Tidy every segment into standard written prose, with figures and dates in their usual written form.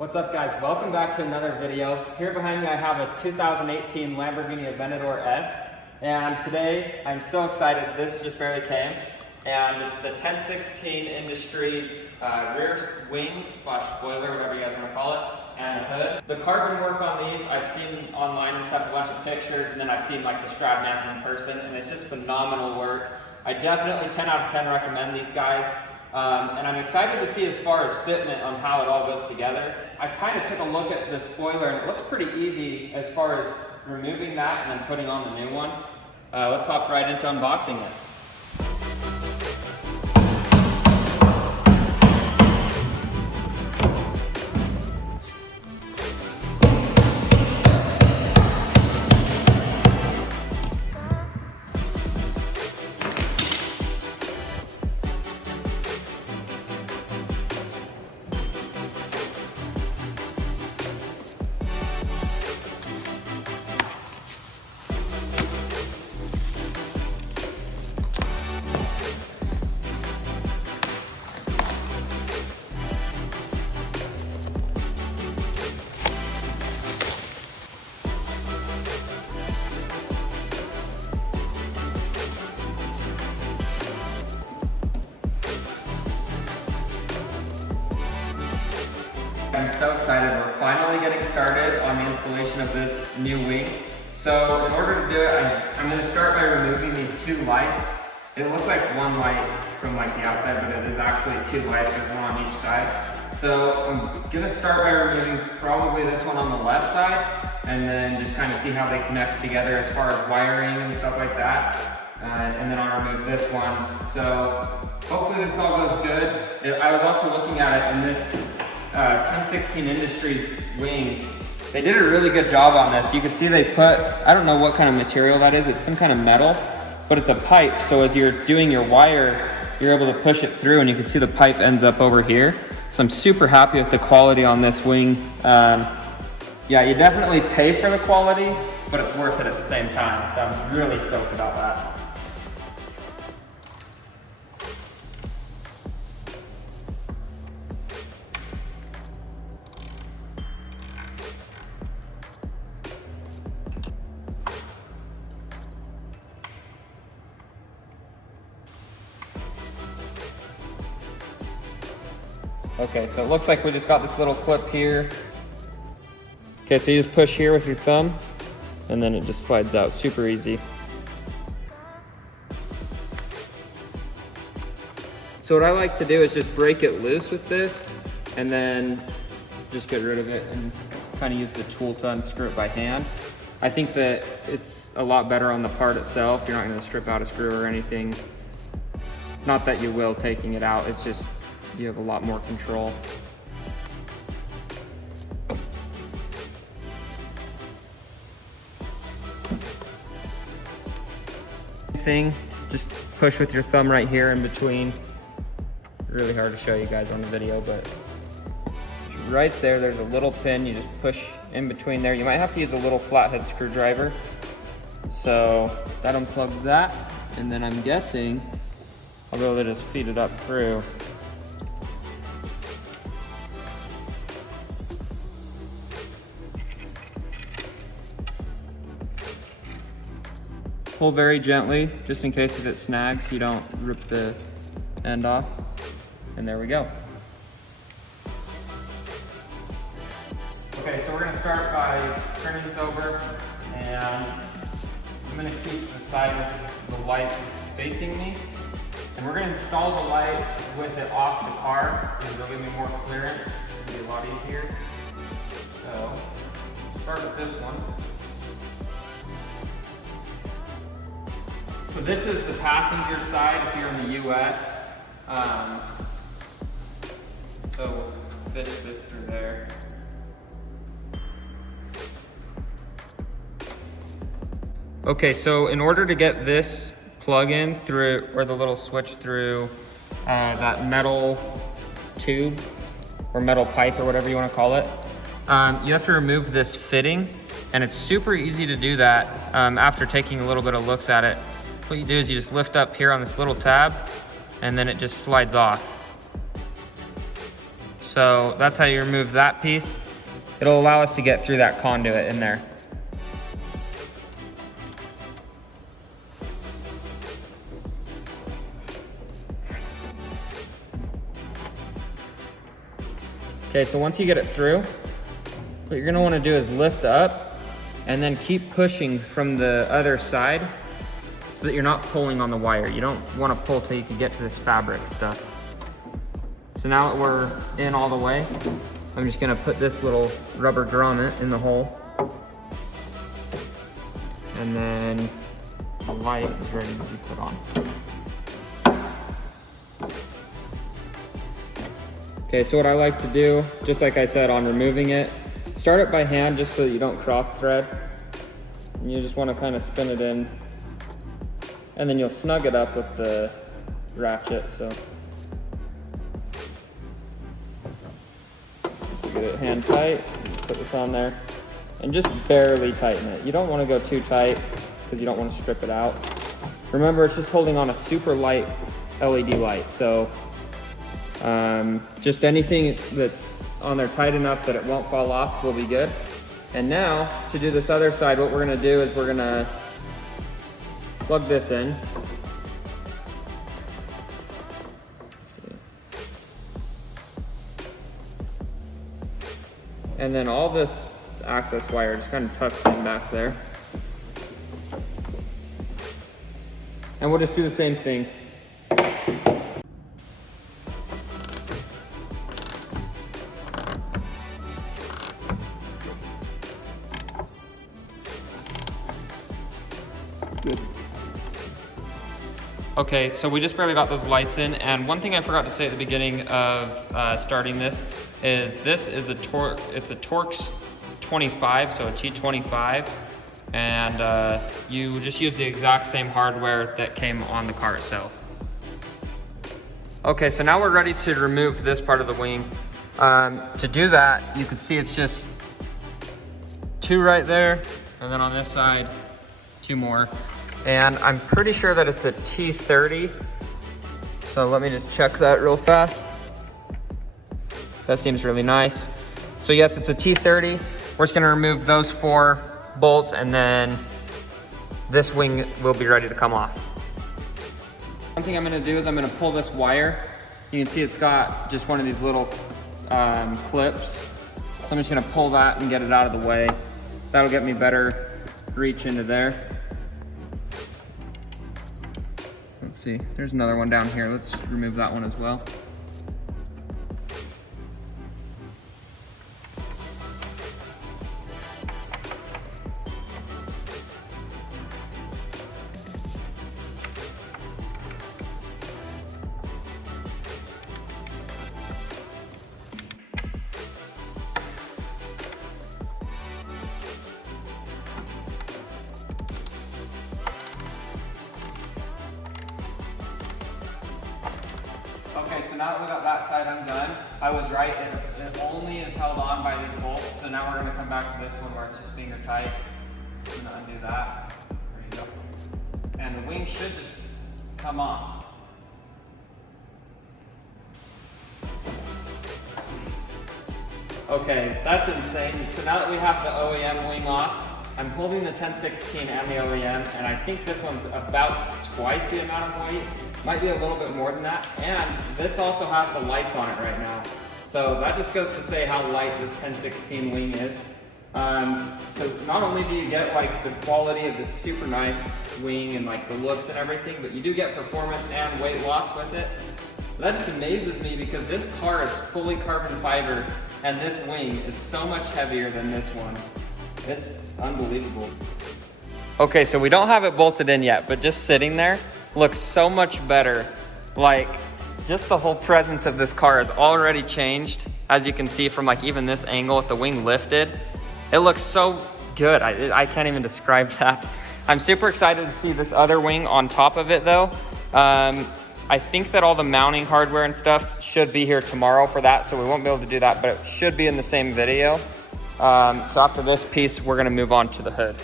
What's up guys, welcome back to another video. Here behind me I have a 2018 Lamborghini Aventador S, and today I'm so excited. This just barely came, and it's the 1016 Industries rear wing slash spoiler, whatever you guys want to call it, and the hood. The carbon work on these I've seen online and stuff, a bunch of pictures, and then I've seen like the Stradmans in person, and it's just phenomenal work. I definitely 10 out of 10 recommend these guys. And I'm excited to see as far as fitment on how it all goes together. I kind of took a look at the spoiler and it looks pretty easy as far as removing that and then putting on the new one. Let's hop right into unboxing it. I'm so excited. We're finally getting started on the installation of this new wing. So in order to do it, I'm going to start by removing these two lights. It looks like one light from like the outside, but it is actually two lights. There's one on each side. So I'm going to start by removing probably this one on the left side, and then just kind of see how they connect together as far as wiring and stuff like that. And then I'll remove this one. So hopefully this all goes good. I was also looking at it in this 1016 Industries wing. They did a really good job on this. You can see they put, I don't know what kind of material that is. It's some kind of metal, but it's a pipe. So as you're doing your wire, you're able to push it through, and you can see the pipe ends up over here. So I'm super happy with the quality on this wing. Yeah, you definitely pay for the quality, but it's worth it at the same time. So I'm really stoked about that. Okay, so it looks like we just got this little clip here. Okay, so you just push here with your thumb, and then it just slides out, super easy. So what I like to do is just break it loose with this, and then just get rid of it and kind of use the tool to unscrew it by hand. I think that it's a lot better on the part itself. You're not gonna strip out a screw or anything. Not that you will taking it out, it's just, you have a lot more control. Thing, just push with your thumb right here in between. Really hard to show you guys on the video, but right there's a little pin. You just push in between there. You might have to use a little flathead screwdriver. So that unplugs that, and then I'm guessing I'll be able to just feed it up through. Pull very gently, just in case if it snags, you don't rip the end off. And there we go. Okay, so we're gonna start by turning this over, and I'm gonna keep the side with the lights facing me. And we're gonna install the lights with it off the car, because it'll give me more clearance. It'll be a lot easier. So, start with this one. So this is the passenger side if you're in the US. So fit this through there. Okay, so in order to get this plug-in through, or the little switch through that metal tube or metal pipe or whatever you want to call it, you have to remove this fitting, and it's super easy to do that after taking a little bit of looks at it. What you do is you just lift up here on this little tab, and then it just slides off. So that's how you remove that piece. It'll allow us to get through that conduit in there. Okay, so once you get it through, what you're gonna wanna do is lift up and then keep pushing from the other side so that you're not pulling on the wire. You don't wanna pull till you can get to this fabric stuff. So now that we're in all the way, I'm just gonna put this little rubber grommet in the hole. And then the light is ready to be put on. Okay, so what I like to do, just like I said on removing it, start it by hand just so that you don't cross thread. And you just want to kind of spin it in, and then you'll snug it up with the ratchet. So get it hand tight, put this on there, and just barely tighten it. You don't want to go too tight because you don't want to strip it out. Remember, it's just holding on a super light LED light, so just anything that's on there tight enough that it won't fall off will be good. And now, to do this other side, what we're gonna do is we're gonna plug this in. And then all this access wire just kind of tucks in back there. And we'll just do the same thing. Okay, so we just barely got those lights in, and one thing I forgot to say at the beginning of starting this is a Torx 25, so a T25, and you just use the exact same hardware that came on the car itself. Okay, so now we're ready to remove this part of the wing. To do that, you can see it's just 2 right there, and then on this side, 2 more. And I'm pretty sure that it's a T30. So let me just check that real fast. That seems really nice. So yes, it's a T30. We're just gonna remove those 4 bolts, and then this wing will be ready to come off. One thing I'm gonna do is I'm gonna pull this wire. You can see it's got just one of these little clips. So I'm just gonna pull that and get it out of the way. That'll get me better reach into there. Let's see, there's another one down here. Let's remove that one as well. Okay, so now that we got that side undone, I was right, it only is held on by these bolts. So now we're gonna come back to this one where it's just finger tight. I'm gonna undo that, there you go. And the wing should just come off. Okay, that's insane. So now that we have the OEM wing off, I'm holding the 1016 and the OEM, and I think this one's about twice the amount of weight. Might be a little bit more than that, and this also has the lights on it right now. So that just goes to say how light this 1016 wing is. So not only do you get like the quality of this super nice wing and like the looks and everything, but you do get performance and weight loss with it. That just amazes me because this car is fully carbon fiber and this wing is so much heavier than this one. It's unbelievable. Okay, so we don't have it bolted in yet, but just sitting there looks so much better. Like, just the whole presence of this car has already changed. As you can see from like even this angle with the wing lifted, it looks so good. I can't even describe that. I'm super excited to see this other wing on top of it though. I think that all the mounting hardware and stuff should be here tomorrow for that, so we won't be able to do that, but it should be in the same video. So after this piece, we're gonna move on to the hood.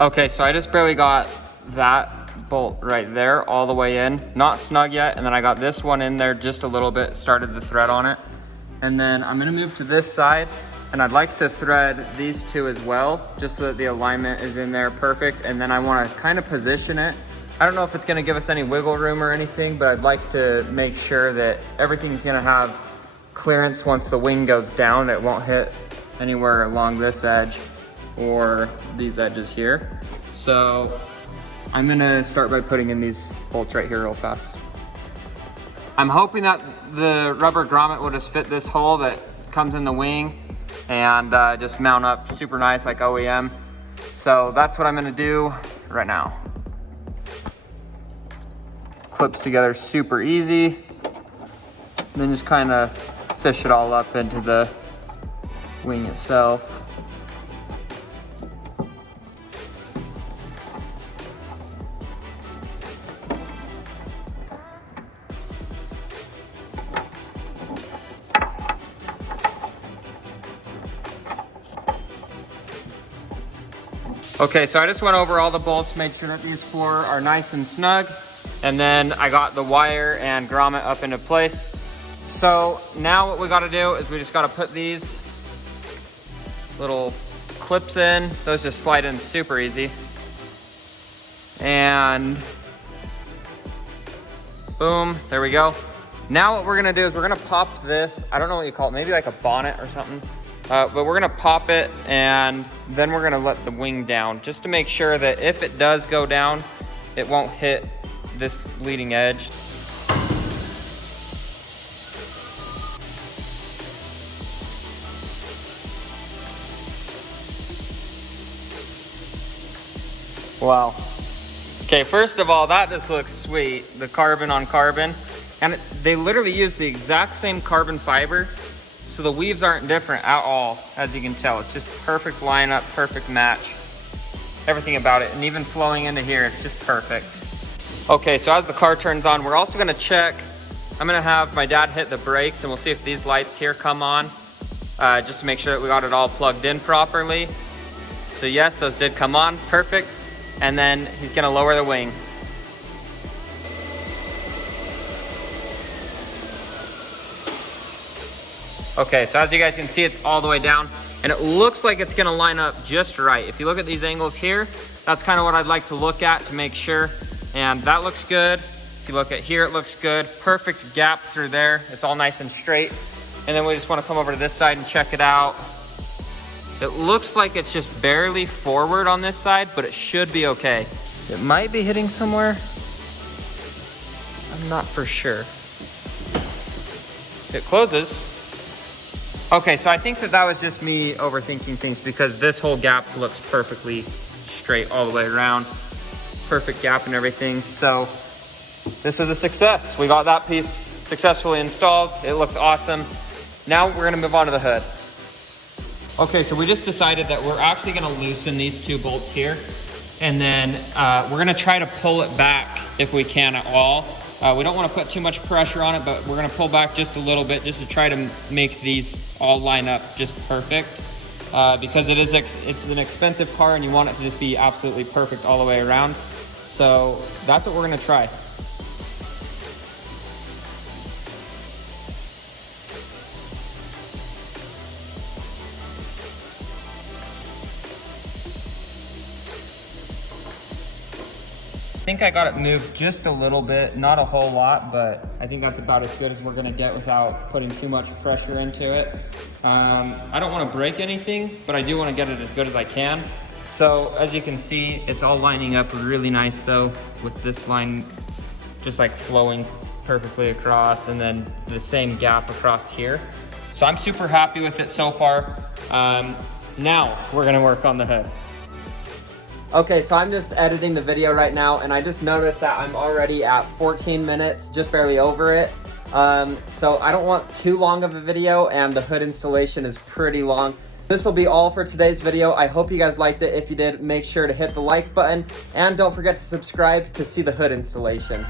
Okay, so I just barely got that that bolt right there all the way in, not snug yet. And then I got this one in there just a little bit, started the thread on it. And then I'm gonna move to this side, and I'd like to thread these two as well, just so that the alignment is in there perfect. And then I wanna kind of position it. I don't know if it's gonna give us any wiggle room or anything, but I'd like to make sure that everything's gonna have clearance once the wing goes down. It won't hit anywhere along this edge or these edges here. So I'm gonna start by putting in these bolts right here real fast. I'm hoping that the rubber grommet will just fit this hole that comes in the wing and just mount up super nice like OEM. So that's what I'm gonna do right now. Clips together super easy. And then just kind of fish it all up into the wing itself. Okay, so I just went over all the bolts, made sure that these four are nice and snug. And then I got the wire and grommet up into place. So now what we gotta do is we just gotta put these little clips in. Those just slide in super easy. And boom, there we go. Now what we're gonna do is we're gonna pop this, I don't know what you call it, maybe like a bonnet or something. But we're gonna pop it and then we're gonna let the wing down just to make sure that if it does go down, it won't hit this leading edge. Wow. Okay, first of all, that just looks sweet, the carbon on carbon. And they literally use the exact same carbon fiber, so the weaves aren't different at all, as you can tell. It's just perfect lineup, perfect match. Everything about it, and even flowing into here, it's just perfect. Okay, so as the car turns on, we're also gonna check, I'm gonna have my dad hit the brakes and we'll see if these lights here come on, just to make sure that we got it all plugged in properly. So yes, those did come on, perfect. And then he's gonna lower the wing. Okay, so as you guys can see, it's all the way down and it looks like it's gonna line up just right. If you look at these angles here, that's kind of what I'd like to look at to make sure. And that looks good. If you look at here, it looks good. Perfect gap through there. It's all nice and straight. And then we just wanna come over to this side and check it out. It looks like it's just barely forward on this side, but it should be okay. It might be hitting somewhere. I'm not for sure. It closes. Okay, so I think that was just me overthinking things because this whole gap looks perfectly straight all the way around. Perfect gap and everything. So this is a success. We got that piece successfully installed. It looks awesome. Now we're gonna move on to the hood. Okay, so we just decided that we're actually gonna loosen these two bolts here. And then we're gonna try to pull it back if we can at all. We don't wanna put too much pressure on it, but we're gonna pull back just a little bit just to try to make these all line up just perfect. Because it's an expensive car and you want it to just be absolutely perfect all the way around. So that's what we're gonna try. I think I got it moved just a little bit, not a whole lot, but I think that's about as good as we're gonna get without putting too much pressure into it. I don't wanna break anything, but I do wanna get it as good as I can. So as you can see, it's all lining up really nice though, with this line just like flowing perfectly across and then the same gap across here. So I'm super happy with it so far. Now we're gonna work on the hood. Okay, so I'm just editing the video right now and I just noticed that I'm already at 14 minutes, just barely over it. So I don't want too long of a video and the hood installation is pretty long. This will be all for today's video. I hope you guys liked it. If you did, make sure to hit the like button and don't forget to subscribe to see the hood installation.